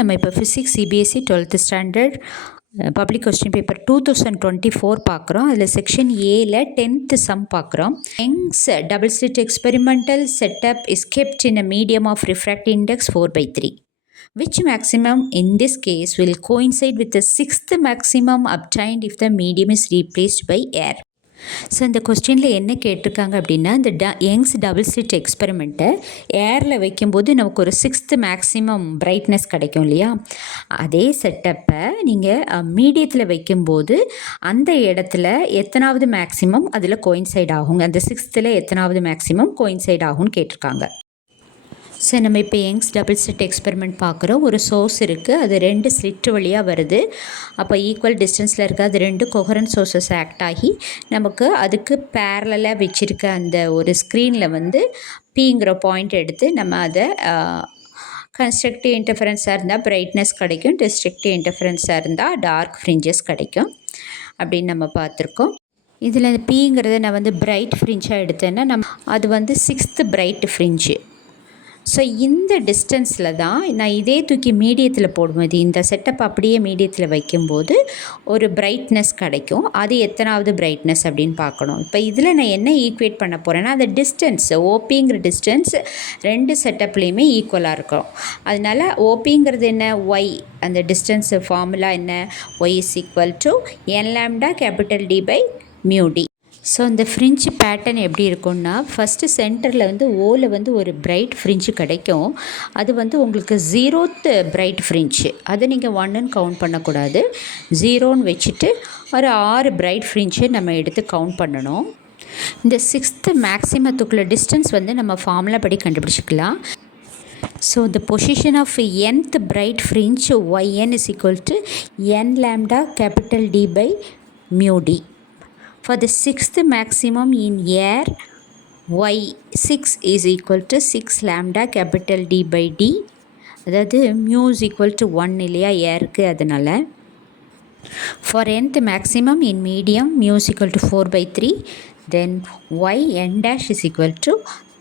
நம்ம இப்போ physics CBSE 12th standard public question paper 2024 பார்க்குறோம். அதில் செக்ஷன் ஏல 10th சம் பார்க்குறோம். Young's double slit experimental setup is kept in a medium of refractive index 4/3. Which maximum in this case will coincide with the sixth maximum obtained if the medium is replaced by air? So இந்த கொஸ்டினில் என்ன கேட்டிருக்காங்க அப்படின்னா, இந்த Young's double slit எக்ஸ்பெரிமெண்ட்டை ஏரில் வைக்கும்போது நமக்கு ஒரு 6th மேக்ஸிமம் பிரைட்னஸ் கிடைக்கும் இல்லையா? அதே செட்டப்பை நீங்கள் மீடியத்தில் வைக்கும்போது அந்த இடத்துல எத்தனாவது மேக்ஸிமம் அதில் கோயின்சைட் ஆகுங்க, அந்த 6th எத்தனாவது மேக்ஸிமம் கோயின்சைட் ஆகும்னு கேட்டிருக்காங்க. ஸோ நம்ம இப்போ யங்ஸ் டபுள் ஸ்லிட் எக்ஸ்பெரிமெண்ட் பார்க்குறோம். ஒரு சோர்ஸ் இருக்குது, அது 2 ஸ்லிட் வழியாக வருது. அப்போ ஈக்குவல் டிஸ்டன்ஸில் இருக்க அது 2 கொஹரண்ட் சோர்ஸஸ் ஆக்ட் ஆகி நமக்கு அதுக்கு பேரலாக வச்சுருக்க அந்த ஒரு ஸ்க்ரீனில் வந்து பிங்கிற பாயிண்ட் எடுத்து நம்ம அதை கன்ஸ்ட்ரக்டிவ் இன்டர்ஃபரன்ஸாக இருந்தால் பிரைட்னஸ் கிடைக்கும், டிஸ்ட்ரக்டிவ் இன்டர்ஃபரன்ஸாக இருந்தால் டார்க் ஃப்ரிஞ்சஸ் கிடைக்கும் அப்படின்னு நம்ம பார்த்துருக்கோம். இதில் பிங்கிறத நான் வந்து பிரைட் ஃப்ரிஞ்சாக எடுத்தேன்னா அது வந்து 6th பிரைட் ஃப்ரிஞ்சு. ஸோ இந்த டிஸ்டன்ஸில் தான் நான் இதே தூக்கி மீடியத்தில் போடும்போது இந்த செட்டப் அப்படியே மீடியத்தில் வைக்கும்போது ஒரு பிரைட்னஸ் கிடைக்கும். அது எத்தனாவது பிரைட்னஸ் அப்படின்னு பார்க்கணும். இப்போ இதில் நான் என்ன ஈக்குவேட் பண்ண போகிறேன்னா, அந்த டிஸ்டன்ஸ் ஓபிங்கிற டிஸ்டன்ஸ் 2 செட்டப்லேயுமே ஈக்குவலாக இருக்கும். அதனால் ஓபிங்கிறது என்ன, ஒய், அந்த டிஸ்டன்ஸ் ஃபார்முலா என்ன, Y is equal to n lambda capital D by mu D. So இந்த ஃப்ரிஞ்சு பேட்டர்ன் எப்படி இருக்கும்னா, ஃபஸ்ட்டு சென்டரில் வந்து ஓவில் வந்து ஒரு பிரைட் ஃப்ரிஞ்சு கிடைக்கும். அது வந்து உங்களுக்கு 0th பிரைட் ஃப்ரிஞ்சு, அதை நீங்கள் 1ன்னு கவுண்ட் பண்ணக்கூடாது, 0ன்னு வச்சுட்டு ஒரு 6 பிரைட் ஃப்ரிஞ்சை நம்ம எடுத்து கவுண்ட் பண்ணணும். இந்த 6th மேக்ஸிமத்துக்குள்ள டிஸ்டன்ஸ் வந்து நம்ம ஃபார்முலா படி கண்டுபிடிச்சிக்கலாம். So the position of nth bright fringe yn is equal to n lambda capital D by mu D. For the 6th maximum in air, y6 is equal to 6 lambda capital D by D. அதாவது mu is equal to 1 இல்லையா ஏருக்கு, அதனால். For nth maximum in medium, mu is equal to 4/3. Then yn dash is equal to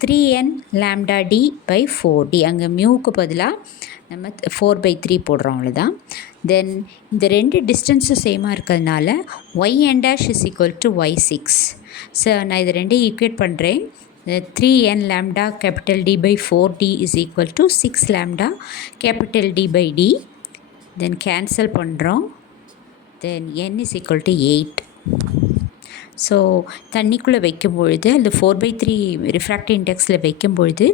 3n lambda D by 4D. அங்கே மியூக்கு பதிலாக நம்ம 4/3 போடுறோம், அவ்வளோதான். தென் இந்த 2 டிஸ்டன்ஸும் சேமாக இருக்கிறதுனால yn dash is equal to y6. So நான் இது 2 ஈக்குவேட் பண்ணுறேன். 3n lambda capital D by 4D is equal to 6 lambda capital D by D. Then cancel பண்ணுறோம். தென் n is equal to 8. So தண்ணிக்குள்ளே வைக்கும்பொழுது அந்த 4/3 ரிஃப்ராக்டிவ் இண்டெக்ஸில் வைக்கும்பொழுது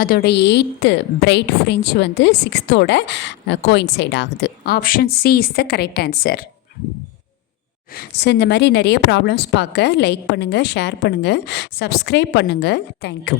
அதோட 8th பிரைட் ஃப்ரிஞ்ச் வந்து 6th coincide ஆகுது. Option C is the correct answer. So இந்த மாதிரி நிறைய problems பார்க்க லைக் பண்ணுங்கள், ஷேர் பண்ணுங்கள், சப்ஸ்கிரைப் பண்ணுங்கள். தேங்க்யூ.